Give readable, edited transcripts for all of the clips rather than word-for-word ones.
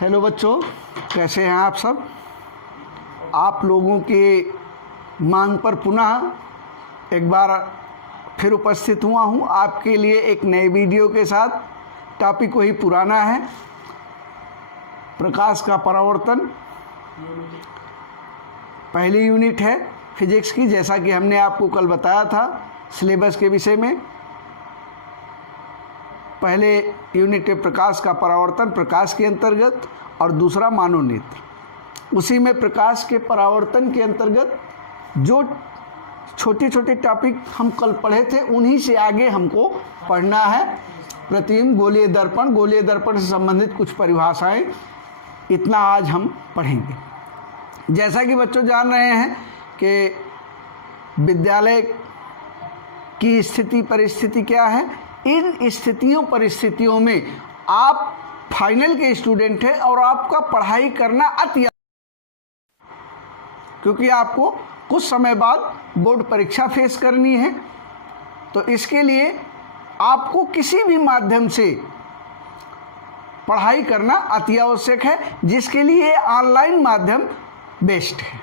Hello बच्चों, कैसे हैं आप सब। आप लोगों के मांग पर पुनः एक बार फिर उपस्थित हुआ हूं आपके लिए एक नए वीडियो के साथ। टॉपिक वही पुराना है, प्रकाश का परावर्तन। पहली यूनिट है फिजिक्स की, जैसा कि हमने आपको कल बताया था सिलेबस के विषय में। पहले यूनिट है प्रकाश का परावर्तन, प्रकाश के अंतर्गत, और दूसरा मानव नेत्र। उसी में प्रकाश के परावर्तन के अंतर्गत जो छोटे छोटे टॉपिक हम कल पढ़े थे उन्हीं से आगे हमको पढ़ना है। प्रतिबिंब, गोलीय दर्पण, गोलीय दर्पण से संबंधित कुछ परिभाषाएं, इतना आज हम पढ़ेंगे। जैसा कि बच्चों जान रहे हैं कि विद्यालय की स्थिति परिस्थिति क्या है। इन स्थितियों परिस्थितियों में आप फाइनल के स्टूडेंट हैं और आपका पढ़ाई करना अति, क्योंकि आपको कुछ समय बाद बोर्ड परीक्षा फेस करनी है। तो इसके लिए आपको किसी भी माध्यम से पढ़ाई करना अति आवश्यक है, जिसके लिए ऑनलाइन माध्यम बेस्ट है।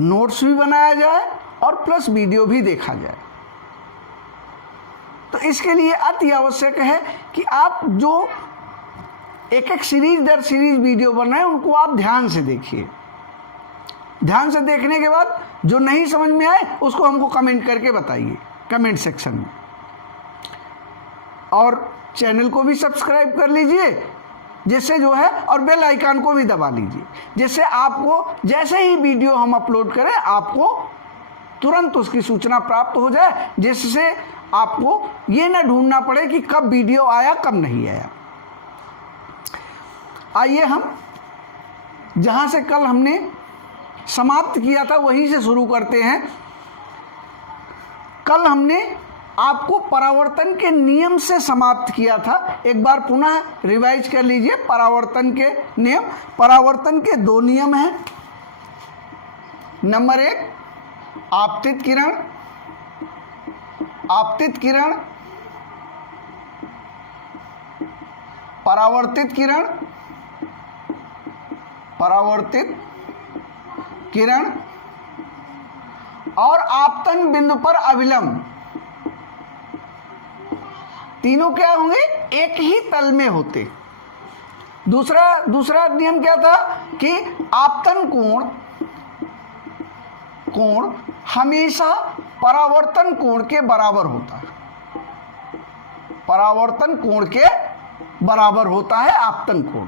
नोट्स भी बनाया जाए और प्लस वीडियो भी देखा जाए। तो इसके लिए अति आवश्यक है कि आप जो एक एक सीरीज दर सीरीज वीडियो बनाए उनको आप ध्यान से देखिए। ध्यान से देखने के बाद जो नहीं समझ में आए उसको हमको कमेंट करके बताइए कमेंट सेक्शन में। और चैनल को भी सब्सक्राइब कर लीजिए, जिससे जो है, और बेल आइकन को भी दबा लीजिए, जिससे आपको जैसे ही वीडियो हम अपलोड करें आपको तुरंत उसकी सूचना प्राप्त हो जाए, जिससे आपको ये ना ढूंढना पड़े कि कब वीडियो आया कब नहीं आया। आइए हम जहां से कल हमने समाप्त किया था वहीं से शुरू करते हैं। कल हमने आपको परावर्तन के नियम से समाप्त किया था। एक बार पुनः रिवाइज कर लीजिए परावर्तन के नियम। परावर्तन के दो नियम हैं। नंबर एक, आपतित किरण, आपतित किरण, परावर्तित किरण, परावर्तित किरण, और आपतन बिंदु पर अविलंब। तीनों क्या होंगे, एक ही तल में होते। दूसरा नियम क्या था कि आपतन कोण हमेशा परावर्तन कोण के बराबर होता है। परावर्तन कोण के बराबर होता है आपतन कोण।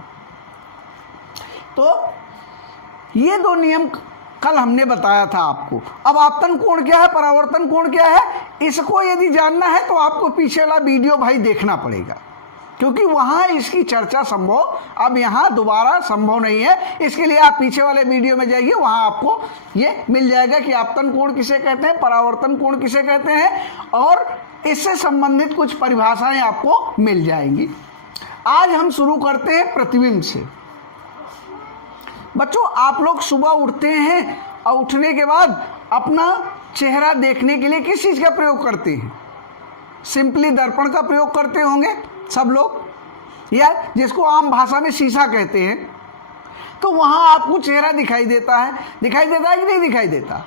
तो ये दो नियम कल हमने बताया था आपको। अब आपतन कोण क्या है, परावर्तन कोण क्या है, इसको यदि जानना है तो आपको पीछे वाला वीडियो भाई देखना पड़ेगा, क्योंकि वहां इसकी चर्चा संभव अब यहाँ दोबारा संभव नहीं है। इसके लिए आप पीछे वाले वीडियो में जाइए, वहां आपको ये मिल जाएगा कि आपतन कोण किसे कहते हैं, परावर्तन कोण किसे कहते हैं, और इससे संबंधित कुछ परिभाषाएं आपको मिल जाएंगी। आज हम शुरू करते हैं प्रतिबिंब से। बच्चों, आप लोग सुबह उठते हैं और उठने के बाद अपना चेहरा देखने के लिए किस चीज का प्रयोग करते हैं? सिंपली दर्पण का प्रयोग करते होंगे सब लोग, या जिसको आम भाषा में शीशा कहते हैं। तो वहां आपको चेहरा दिखाई देता है कि नहीं दिखाई देता?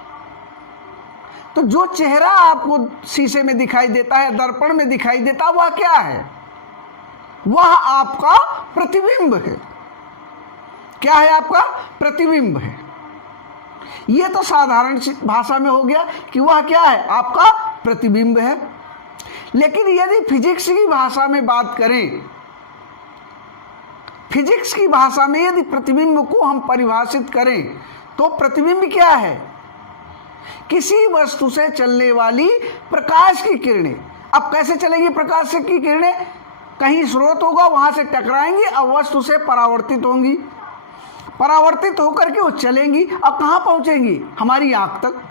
तो जो चेहरा आपको शीशे में दिखाई देता है, दर्पण में दिखाई देता है, वह क्या है? वह आपका प्रतिबिंब है। क्या है? आपका प्रतिबिंब है। यह तो साधारण भाषा में हो गया कि वह क्या है, आपका प्रतिबिंब है। लेकिन यदि फिजिक्स की भाषा में बात करें, फिजिक्स की भाषा में यदि प्रतिबिंब को हम परिभाषित करें तो प्रतिबिंब क्या है? किसी वस्तु से चलने वाली प्रकाश की किरणें। अब कैसे चलेगी प्रकाश की किरणें? कहीं स्रोत होगा, वहां से टकराएंगी और वस्तु से परावर्तित होंगी। परावर्तित होकर के वो चलेंगी, अब कहां पहुंचेंगी? हमारी आंख तक।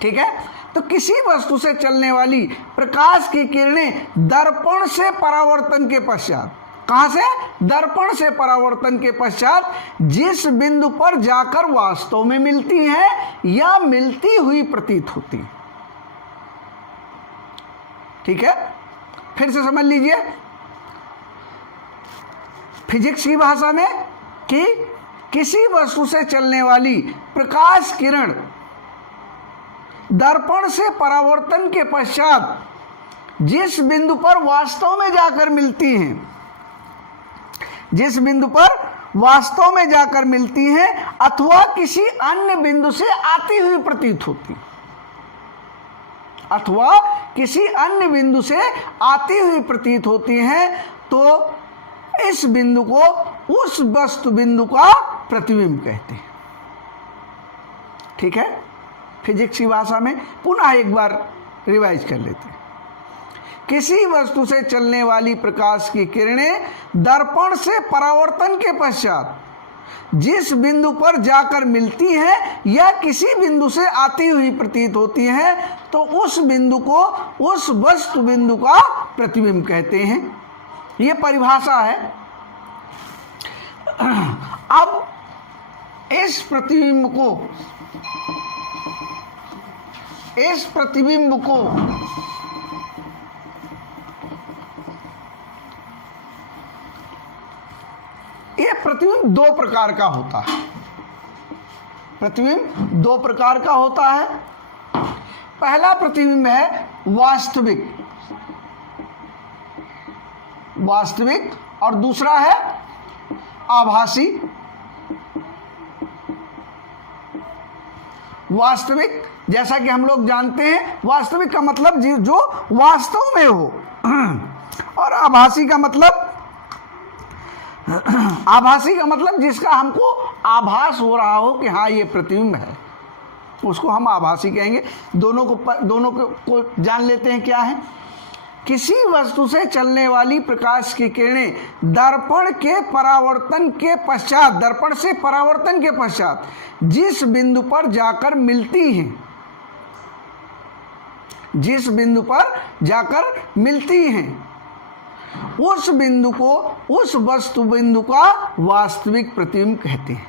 ठीक है? तो किसी वस्तु से चलने वाली प्रकाश की किरणें दर्पण से परावर्तन के पश्चात, कहां से? दर्पण से परावर्तन के पश्चात जिस बिंदु पर जाकर वास्तव में मिलती हैं या मिलती हुई प्रतीत होती। ठीक है, फिर से समझ लीजिए। फिजिक्स की भाषा में कि किसी वस्तु से चलने वाली प्रकाश किरण दर्पण से परावर्तन के पश्चात जिस बिंदु पर वास्तव में जाकर मिलती हैं, जिस बिंदु पर वास्तव में जाकर मिलती हैं अथवा किसी अन्य बिंदु से आती हुई प्रतीत होती, अथवा किसी अन्य बिंदु से आती हुई प्रतीत होती हैं, तो इस बिंदु को उस वस्तु बिंदु का प्रतिबिंब कहते हैं। ठीक है, फिजिक्स की भाषा में पुनः एक बार रिवाइज कर लेते हैं। किसी वस्तु से चलने वाली प्रकाश की किरणें दर्पण से परावर्तन के पश्चात जिस बिंदु पर जाकर मिलती हैं या किसी बिंदु से आती हुई प्रतीत होती हैं, तो उस बिंदु को उस वस्तु बिंदु का प्रतिबिंब कहते हैं। ये परिभाषा है। अब इस प्रतिबिंब को ये प्रतिबिंब दो प्रकार का होता है। प्रतिबिंब दो प्रकार का होता है। पहला प्रतिबिंब है वास्तविक और दूसरा है आभासी। वास्तविक, जैसा कि हम लोग जानते हैं, वास्तविक का मतलब जो वास्तव में हो, और आभासी का मतलब जिसका हमको आभास हो रहा हो कि हाँ ये प्रतिबिंब है, उसको हम आभासी कहेंगे। दोनों को जान लेते हैं क्या है। किसी वस्तु से चलने वाली प्रकाश की किरणें दर्पण से परावर्तन के पश्चात जिस बिंदु पर जाकर मिलती हैं उस बिंदु को उस वस्तु बिंदु का वास्तविक प्रतिबिंब कहते हैं।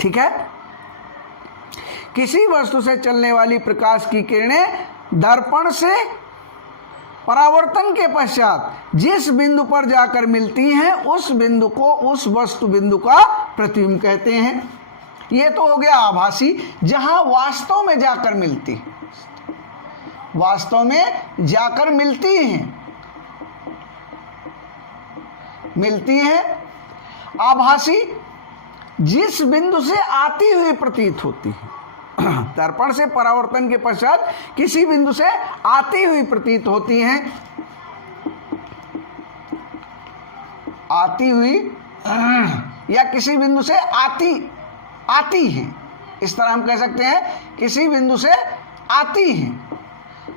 ठीक है, किसी वस्तु से चलने वाली प्रकाश की किरणें दर्पण से परावर्तन के पश्चात जिस बिंदु पर जाकर मिलती हैं उस बिंदु को उस वस्तु बिंदु का प्रतिबिंब कहते हैं। ये तो हो गया आभासी, जहां वास्तव में जाकर मिलती हैं। आभासी जिस बिंदु से आती हुई प्रतीत होती है। दर्पण से परावर्तन के पश्चात किसी बिंदु से आती हुई प्रतीत होती हैं, या किसी बिंदु से आती हैं। इस तरह हम कह सकते हैं किसी बिंदु से आती हैं,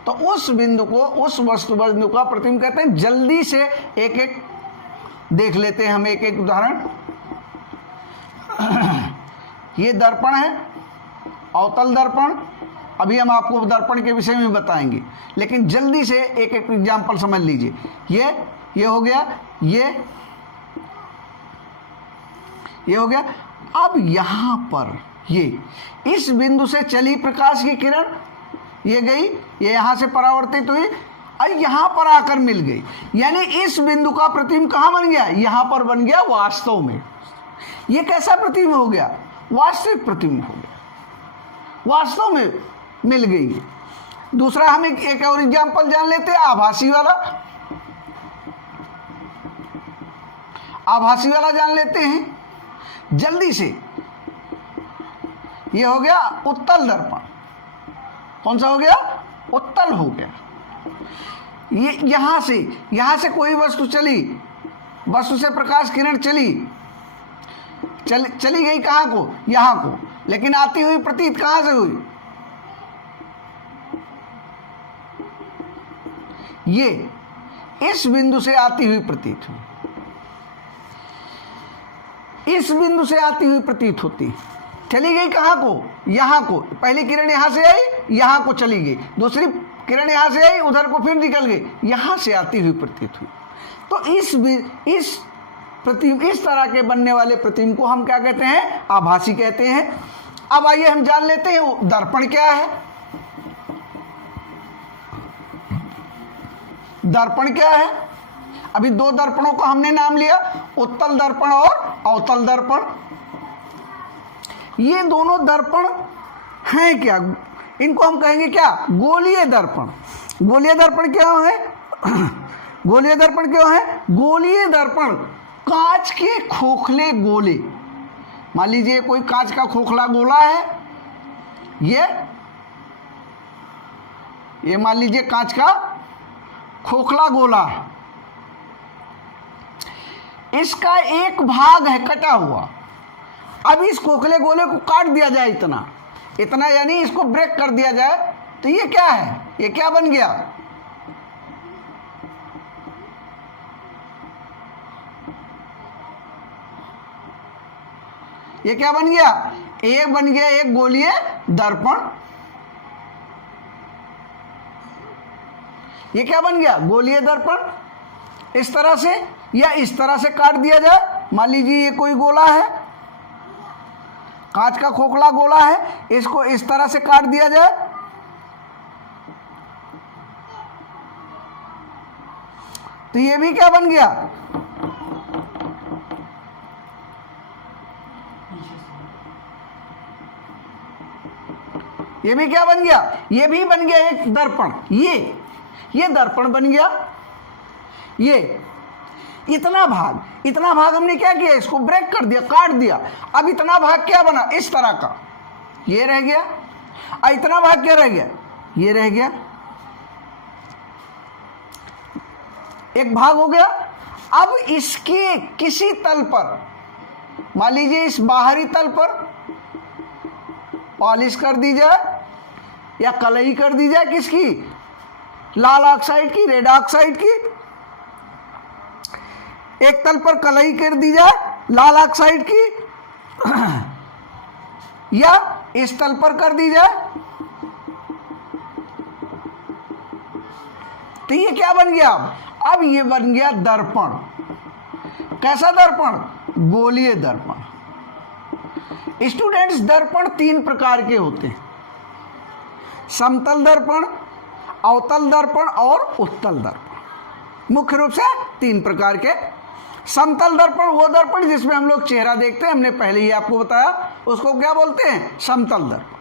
तो उस बिंदु को उस वस्तु बिंदु का प्रतिबिंब कहते हैं। जल्दी से एक एक देख लेते हैं हम, एक एक उदाहरण। ये दर्पण है, अवतल दर्पण। अभी हम आपको दर्पण के विषय में बताएंगे, लेकिन जल्दी से एक एक एग्जाम्पल समझ लीजिए। ये हो गया, ये हो गया। अब यहां पर ये इस बिंदु से चली प्रकाश की किरण, ये गई, ये यहां से परावर्तित हुई और यहां पर आकर मिल गई, यानी इस बिंदु का प्रतिबिंब कहां बन गया? यहां पर बन गया वास्तव में। ये कैसा प्रतिबिंब हो गया? वास्तविक प्रतिबिंब हो गया, वास्तव में मिल गई है। दूसरा हम एक और एग्जाम्पल जान लेते हैं, आभासी वाला जान लेते हैं जल्दी से। ये हो गया उत्तल दर्पण। कौन सा हो गया? उत्तल हो गया। ये यहां से कोई वस्तु चली, वस्तु से प्रकाश किरण चली गई कहां को? यहां को, लेकिन आती हुई प्रतीत कहां से हुई? ये इस बिंदु से आती हुई प्रतीत हुई, इस बिंदु से आती हुई प्रतीत होती। चली गई कहां को? यहां को। पहली किरण यहां से आई, यहां को चली गई, दूसरी किरण यहां से आई, उधर को फिर निकल गई, यहां से आती हुई प्रतीत हुई। तो इस तरह के बनने वाले प्रतिबिंब को हम क्या कहते हैं? आभासी कहते हैं। अब आइए हम जान लेते हैं दर्पण क्या है। दर्पण क्या है? अभी दो दर्पणों का हमने नाम लिया, उत्तल दर्पण और अवतल दर्पण। ये दोनों दर्पण हैं क्या? इनको हम कहेंगे क्या? गोलीय दर्पण। गोलीय दर्पण क्या है? गोलीय दर्पण क्यों है? गोलीय दर्पण कांच के खोखले गोले, मान लीजिए कोई कांच का खोखला गोला है, ये मान लीजिए कांच का खोखला गोला है, इसका एक भाग है कटा हुआ। अब इस खोखले गोले को काट दिया जाए इतना इतना, यानी इसको ब्रेक कर दिया जाए, तो ये क्या है? ये क्या बन गया? ये क्या बन गया? एक बन गया एक गोलीय दर्पण। ये क्या बन गया? गोलीय दर्पण। इस तरह से या इस तरह से काट दिया जाए, मान लीजिए ये कोई गोला है, कांच का खोखला गोला है, इसको इस तरह से काट दिया जाए, तो ये भी क्या बन गया? ये भी क्या बन गया? ये भी बन गया एक दर्पण। ये दर्पण बन गया। ये इतना भाग हमने क्या किया? इसको ब्रेक कर दिया, काट दिया। अब इतना भाग क्या बना? इस तरह का ये रह गया, और इतना भाग क्या रह गया? ये रह गया, एक भाग हो गया। अब इसके किसी तल पर, मान लीजिए इस बाहरी तल पर पॉलिश कर दी जाए या कलई कर दी जाए, किसकी? लाल ऑक्साइड की, रेड ऑक्साइड की। एक तल पर कलई कर दी जाए लाल ऑक्साइड की, या इस तल पर कर दी जाए, तो ये क्या बन गया? अब ये बन गया दर्पण। कैसा दर्पण? गोलीय दर्पण। स्टूडेंट्स, दर्पण तीन प्रकार के होते हैं, समतल दर्पण, अवतल दर्पण और उत्तल दर्पण। मुख्य रूप से तीन प्रकार के। समतल दर्पण वो दर्पण जिसमें हम लोग चेहरा देखते हैं, हमने पहले ही आपको बताया, उसको क्या बोलते हैं? समतल दर्पण।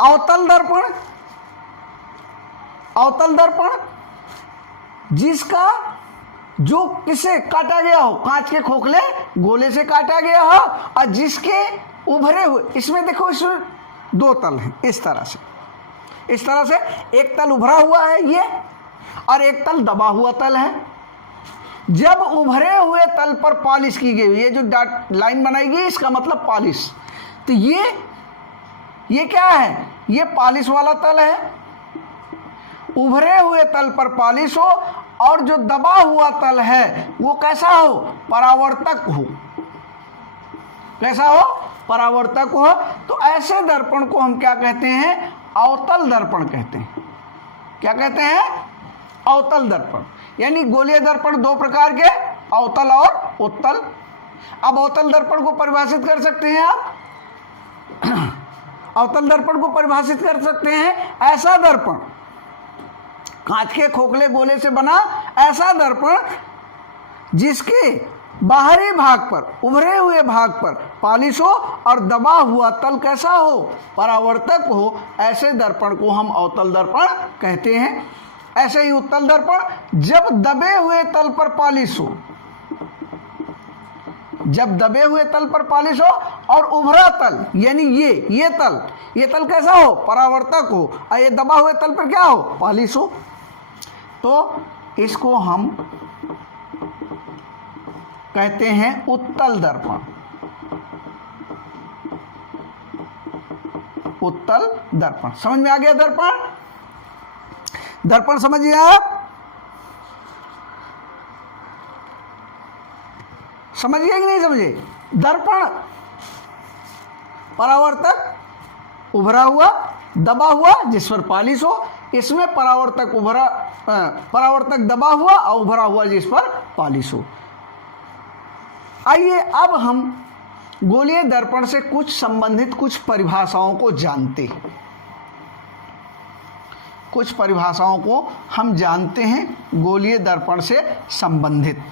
अवतल दर्पण जिसका जो किसे काटा गया हो, कांच के खोखले गोले से काटा गया हो, और जिसके उभरे हुए, इसमें देखो, इसमें दो तल हैं, इस तरह से एक तल उभरा हुआ है ये, और एक तल दबा हुआ तल है। जब उभरे हुए तल पर पॉलिश की गई, ये जो लाइन बनाई गई, इसका मतलब पॉलिश, तो ये क्या है? ये पॉलिश वाला तल है। उभरे हुए तल पर पॉलिश हो, और जो दबा हुआ तल है वो कैसा हो? परावर्तक हो। कैसा हो? परावर्तक हो। तो ऐसे दर्पण को हम क्या कहते हैं? अवतल दर्पण कहते हैं। क्या कहते हैं? अवतल दर्पण। यानी गोलीय दर्पण दो प्रकार के, अवतल और उत्तल। अब अवतल दर्पण को परिभाषित कर सकते हैं आप। अवतल दर्पण को परिभाषित कर सकते हैं, ऐसा दर्पण, कांच के खोखले गोले से बना ऐसा दर्पण जिसके बाहरी भाग पर, उभरे हुए भाग पर पॉलिश हो, और दबा हुआ तल कैसा हो? परावर्तक हो। ऐसे दर्पण को हम अवतल दर्पण कहते हैं। ऐसे ही उत्तल दर्पण, जब दबे हुए तल पर पॉलिश हो, जब दबे हुए तल पर पॉलिश हो और उभरा तल, यानी ये तल कैसा हो? परावर्तक हो, और ये दबा हुए तल पर क्या हो? पॉलिश हो, तो इसको हम कहते हैं उत्तल दर्पण। उत्तल दर्पण समझ में आ गया? दर्पण समझिए आप? समझिए कि नहीं समझे? दर्पण परावर्तक, उभरा हुआ, दबा हुआ, जिस पर पॉलिश हो। इसमें परावर्तक दबा हुआ और उभरा हुआ जिस पर पॉलिश हो। आइए अब हम गोलीय दर्पण से कुछ संबंधित कुछ परिभाषाओं को जानते हैं। कुछ परिभाषाओं को हम जानते हैं गोलीय दर्पण से संबंधित।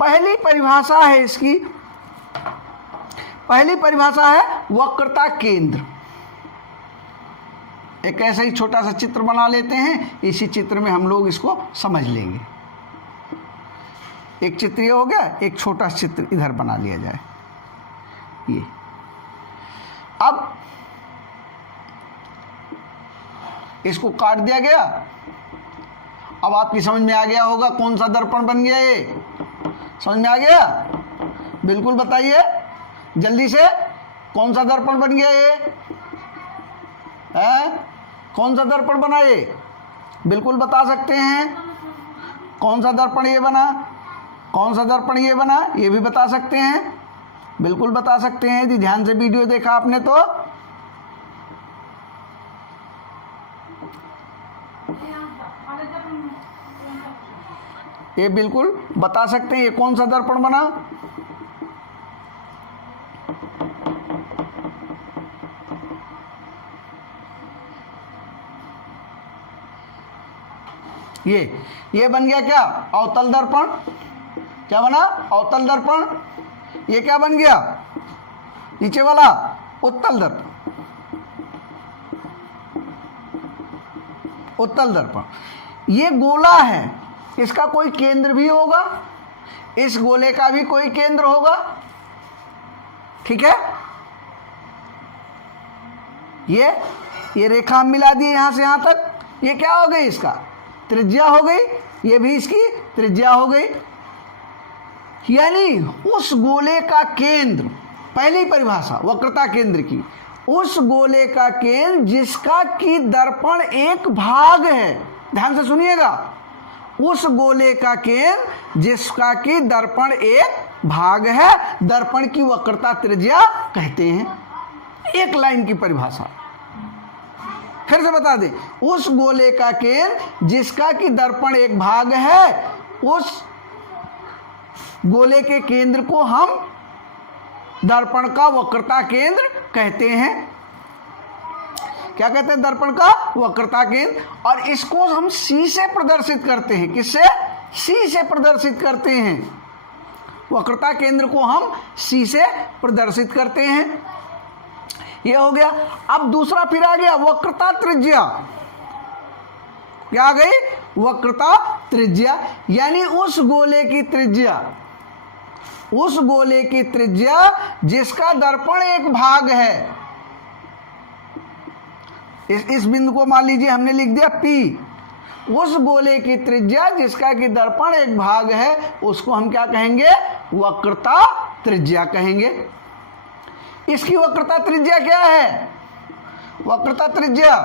पहली परिभाषा है इसकी, पहली परिभाषा है वक्रता केंद्र। एक ऐसा ही छोटा सा चित्र बना लेते हैं, इसी चित्र में हम लोग इसको समझ लेंगे। एक चित्र ये हो गया, एक छोटा चित्र इधर बना लिया जाए। ये अब इसको काट दिया गया। अब आपकी समझ में आ गया होगा कौन सा दर्पण बन गया। ये समझ में आ गया? बिल्कुल बताइए जल्दी से, कौन सा दर्पण बन गया ये है? कौन सा दर्पण बना ये? बिल्कुल बता सकते हैं। कौन सा दर्पण ये बना? कौन सा दर्पण ये बना? ये भी बता सकते हैं, बिल्कुल बता सकते हैं यदि ध्यान से वीडियो देखा आपने तो। ये बिल्कुल बता सकते हैं ये कौन सा दर्पण बना। ये बन गया क्या? अवतल दर्पण। क्या बना? अवतल दर्पण। ये क्या बन गया? नीचे वाला उत्तल दर्पण। उत्तल दर्पण। ये गोला है, इसका कोई केंद्र भी होगा, इस गोले का भी कोई केंद्र होगा। ठीक है? ये रेखा हम मिला दिए यहां से यहां तक। ये क्या हो गई? इसका त्रिज्या हो गई, ये भी इसकी त्रिज्या हो गई। यानी उस गोले का केंद्र, पहली परिभाषा वक्रता केंद्र की, उस गोले का केंद्र जिसका कि दर्पण एक भाग है। ध्यान से सुनिएगा, उस गोले का केंद्र जिसका कि दर्पण एक भाग है, दर्पण की वक्रता त्रिज्या कहते हैं। एक लाइन की परिभाषा फिर से बता दें, उस गोले का केंद्र जिसका कि दर्पण एक भाग है, उस गोले के केंद्र को हम दर्पण का वक्रता केंद्र कहते हैं। क्या कहते हैं? दर्पण का वक्रता केंद्र। और इसको हम सी से प्रदर्शित करते हैं। किससे? सी से प्रदर्शित करते हैं। वक्रता केंद्र को हम सी से प्रदर्शित करते हैं। ये हो गया। अब दूसरा फिर आ गया वक्रता त्रिज्या। क्या आ गई? वक्रता त्रिज्या। यानी उस गोले की त्रिज्या, उस गोले की त्रिज्या जिसका दर्पण एक भाग है। इस बिंदु को मान लीजिए हमने लिख दिया P। उस गोले की त्रिज्या जिसका कि दर्पण एक भाग है, उसको हम क्या कहेंगे? वक्रता त्रिज्या कहेंगे। इसकी वक्रता त्रिज्या क्या है? वक्रता त्रिज्या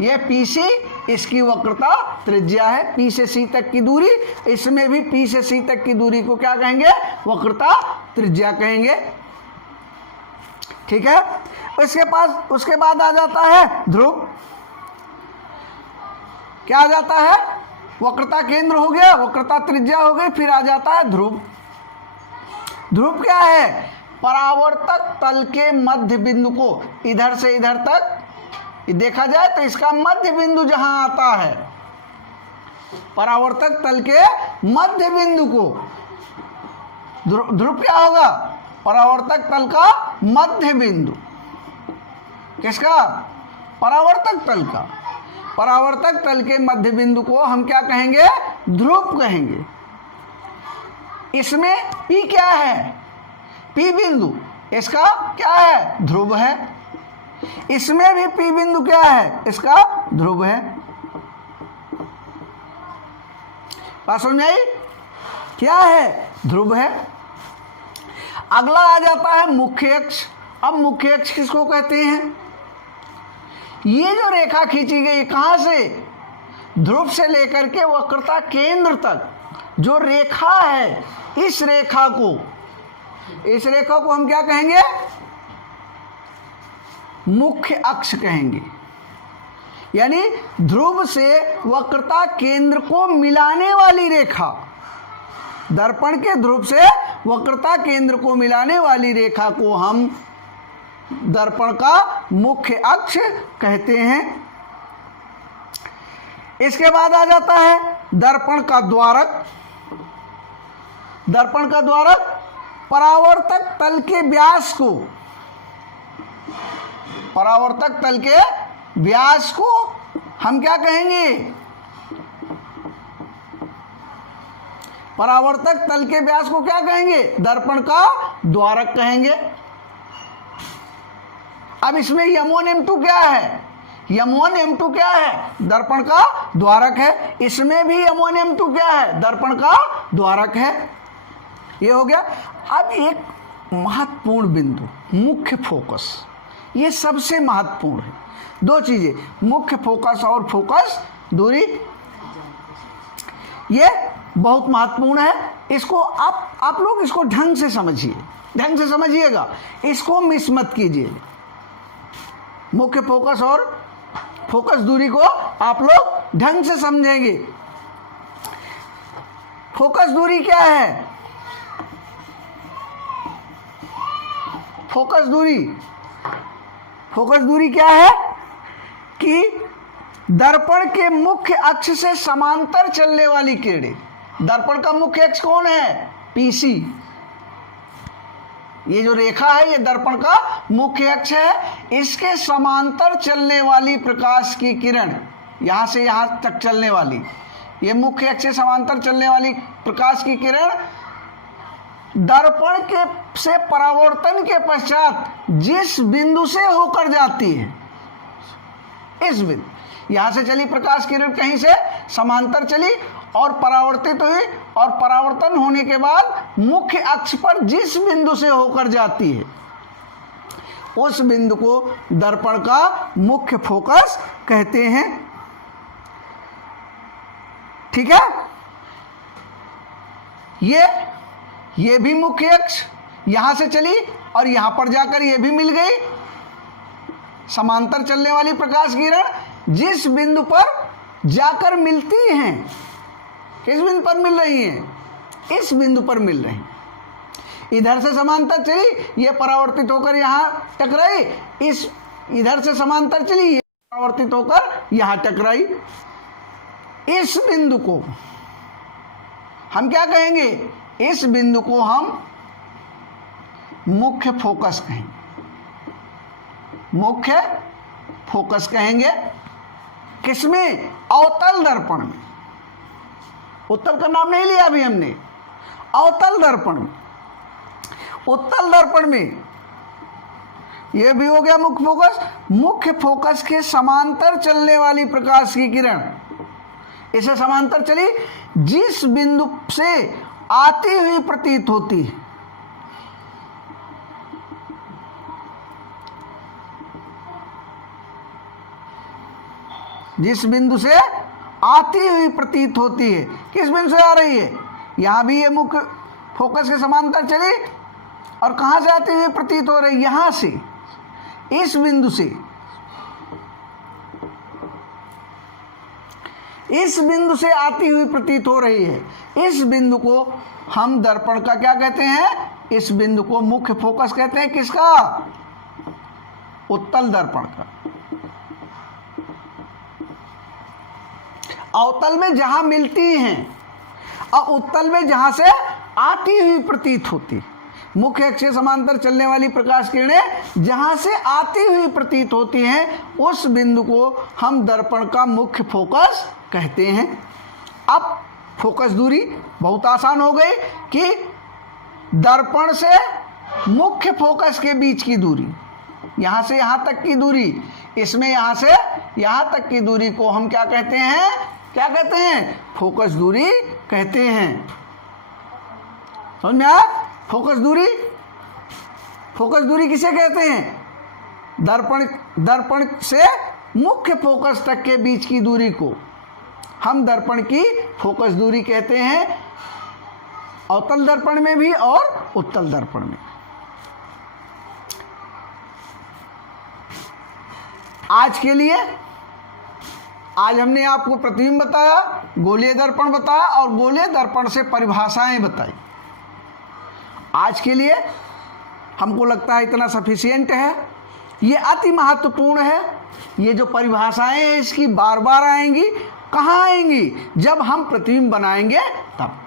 ये P से, इसकी वक्रता त्रिज्या है P से C तक की दूरी। इसमें भी P से C तक की दूरी को क्या कहेंगे? वक्रता त्रिज्या कहेंगे। ठीक है? उसके बाद आ जाता है ध्रुव। क्या आ जाता है? वक्रता केंद्र हो गया, वक्रता त्रिज्या हो गई, फिर आ जाता है ध्रुव। ध्रुव क्या है? परावर्तक तल के मध्य बिंदु को इधर से इधर तक देखा जाए तो इसका मध्य बिंदु जहां आता है, परावर्तक तल के मध्य बिंदु को ध्रुव क्या होगा? परावर्तक तल का मध्य बिंदु। किसका? परावर्तक तल का। परावर्तक तल के मध्य बिंदु को हम क्या कहेंगे? ध्रुव कहेंगे। इसमें P क्या है? P बिंदु इसका क्या है? ध्रुव है। इसमें भी P बिंदु क्या है? इसका ध्रुव है। बात समझ आई? क्या है? ध्रुव है। अगला आ जाता है मुख्य अक्ष। अब मुख्य अक्ष किसको कहते हैं? ये जो रेखा खींची गई कहां से? ध्रुव से लेकर के वक्रता केंद्र तक जो रेखा है, इस रेखा को हम क्या कहेंगे? मुख्य अक्ष कहेंगे। यानी ध्रुव से वक्रता केंद्र को मिलाने वाली रेखा, दर्पण के ध्रुव से वक्रता केंद्र को मिलाने वाली रेखा को हम दर्पण का मुख्य अक्ष कहते हैं। इसके बाद आ जाता है दर्पण का द्वारक। दर्पण का द्वारक परावर्तक तल के व्यास को, परावर्तक तल के व्यास को हम क्या कहेंगे? परावर्तक तल के व्यास को क्या कहेंगे? दर्पण का द्वारक कहेंगे। अब इसमें M1 M2 क्या है? M1 M2 क्या है? दर्पण का द्वारक है। इसमें भी M1 M2 क्या है? दर्पण का द्वारक है। ये हो गया। अब एक महत्वपूर्ण बिंदु, मुख्य फोकस, ये सबसे महत्वपूर्ण है। दो चीजें, मुख्य फोकस और फोकस दूरी, ये बहुत महत्वपूर्ण है। इसको आप लोग इसको ढंग से समझिए, ढंग से समझिएगा, इसको मिस मत कीजिए। मुख्य फोकस और फोकस दूरी को आप लोग ढंग से समझेंगे। फोकस दूरी क्या है? फोकस दूरी, फोकस दूरी क्या है कि दर्पण के मुख्य अक्ष से समांतर चलने वाली किरणें। दर्पण का मुख्य अक्ष कौन है? पीसी। ये जो रेखा है ये दर्पण का मुख्य अक्ष है। इसके समांतर चलने वाली प्रकाश की किरण, यहां से यहां तक चलने वाली, ये मुख्य अक्ष से समांतर चलने वाली प्रकाश की किरण दर्पण के से परावर्तन के पश्चात जिस बिंदु से होकर जाती है, इस बिंदु, यहां से चली प्रकाश किरण कहीं से समांतर चली और परावर्तित हुई, और परावर्तन होने के बाद मुख्य अक्ष पर जिस बिंदु से होकर जाती है उस बिंदु को दर्पण का मुख्य फोकस कहते हैं। ठीक है। ये भी मुख्य अक्ष यहां से चली और यहां पर जाकर ये भी मिल गई। समांतर चलने वाली प्रकाश किरण जिस बिंदु पर जाकर मिलती हैं, किस बिंदु पर मिल रही हैं? इस बिंदु पर मिल रही। इधर से समांतर चली, ये परावर्तित होकर यहां टकराई, इस इधर से समांतर चली, ये परावर्तित होकर यहां टकराई। इस बिंदु को हम क्या कहेंगे? इस बिंदु को हम मुख्य फोकस कहेंगे, मुख्य फोकस कहेंगे। किसमें? अवतल दर्पण में। उत्तल का नाम नहीं लिया अभी हमने। अवतल दर्पण में, उत्तल दर्पण में यह भी हो गया मुख्य फोकस। मुख्य फोकस के समांतर चलने वाली प्रकाश की किरण इसे समांतर चली, जिस बिंदु से आती हुई प्रतीत होती है, जिस बिंदु से आती हुई प्रतीत होती है। किस बिंदु से आ रही है? यहां भी ये मुख्य फोकस के समांतर चली और कहां से आती हुई प्रतीत हो रही है? यहां से, इस बिंदु से, इस बिंदु से आती हुई प्रतीत हो रही है। इस बिंदु को हम दर्पण का क्या कहते हैं? इस बिंदु को मुख्य फोकस कहते हैं। किसका? उत्तल दर्पण का। अवतल में जहां मिलती हैं और उत्तल में जहां से आती हुई प्रतीत होती। मुख्य अक्ष से समांतर चलने वाली प्रकाश किरणें जहां से आती हुई प्रतीत होती हैं, उस बिंदु को हम दर्पण का मुख्य फोकस कहते हैं। अब फोकस दूरी बहुत आसान हो गई कि दर्पण से मुख्य फोकस के बीच की दूरी, यहां से यहां तक की दूरी, इसमें यहां से यहां तक की दूरी को हम क्या कहते हैं? क्या कहते हैं? फोकस दूरी कहते हैं। समझ में आया? फोकस दूरी, फोकस दूरी किसे कहते हैं? दर्पण से मुख्य फोकस तक के बीच की दूरी को हम दर्पण की फोकस दूरी कहते हैं, अवतल दर्पण में भी और उत्तल दर्पण में। आज के लिए आज हमने आपको प्रतिबिंब बताया, गोलीय दर्पण बताया और गोलीय दर्पण से परिभाषाएं बताई। आज के लिए हमको लगता है इतना सफिशिएंट है। ये अति महत्वपूर्ण है। ये जो परिभाषाएं हैं इसकी बार बार आएंगी। कहाँ आएंगी? जब हम प्रतिबिंब बनाएंगे तब।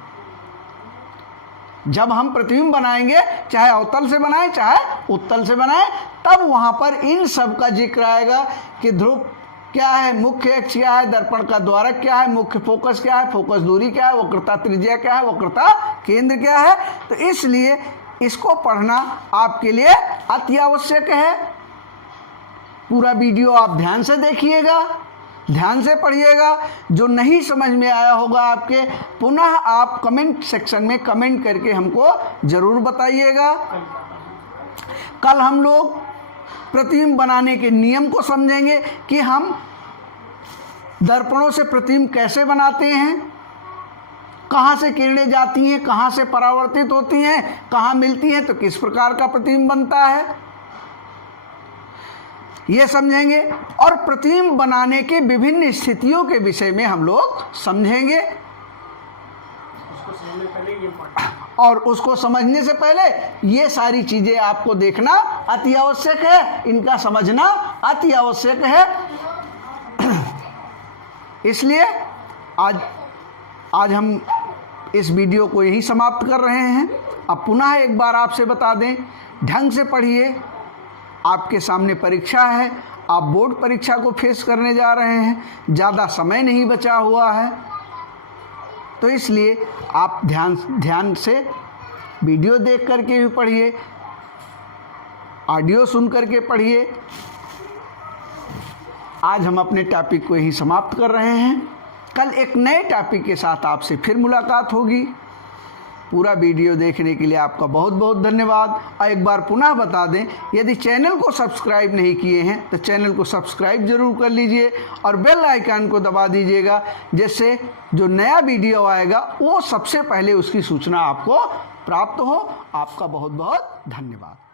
जब हम प्रतिबिंब बनाएंगे, चाहे अवतल से बनाएं चाहे उत्तल से बनाएं, तब वहां पर इन सब का जिक्र आएगा कि ध्रुव क्या है, मुख्य अक्ष क्या है, दर्पण का द्वारक क्या है, मुख्य फोकस क्या है, फोकस दूरी क्या है, वक्रता त्रिज्या क्या है, वक्रता केंद्र क्या है। तो इसलिए इसको पढ़ना आपके लिए अति आवश्यक है। पूरा वीडियो आप ध्यान से देखिएगा, ध्यान से पढ़िएगा। जो नहीं समझ में आया होगा आपके, पुनः आप कमेंट सेक्शन में कमेंट करके हमको जरूर बताइएगा। कल हम लोग प्रतिबिंब बनाने के नियम को समझेंगे कि हम दर्पणों से प्रतिबिंब कैसे बनाते हैं, कहाँ से किरणें जाती हैं, कहाँ से परावर्तित होती हैं, कहाँ मिलती हैं, तो किस प्रकार का प्रतिबिंब बनता है, ये समझेंगे। और प्रतिबिंब बनाने के विभिन्न स्थितियों के विषय में हम लोग समझेंगे। और उसको समझने से पहले ये सारी चीजें आपको देखना अति आवश्यक है, इनका समझना अति आवश्यक है। इसलिए आज हम इस वीडियो को यही समाप्त कर रहे हैं। अब पुनः एक बार आपसे बता दें, ढंग से पढ़िए। आपके सामने परीक्षा है, आप बोर्ड परीक्षा को फेस करने जा रहे हैं, ज़्यादा समय नहीं बचा हुआ है, तो इसलिए आप ध्यान से वीडियो देख करके भी पढ़िए, ऑडियो सुन करके पढ़िए। आज हम अपने टॉपिक को यही समाप्त कर रहे हैं। कल एक नए टॉपिक के साथ आपसे फिर मुलाकात होगी। पूरा वीडियो देखने के लिए आपका बहुत बहुत धन्यवाद। और एक बार पुनः बता दें, यदि चैनल को सब्सक्राइब नहीं किए हैं तो चैनल को सब्सक्राइब जरूर कर लीजिए और बेल आइकन को दबा दीजिएगा, जिससे जो नया वीडियो आएगा वो सबसे पहले उसकी सूचना आपको प्राप्त हो। आपका बहुत बहुत धन्यवाद।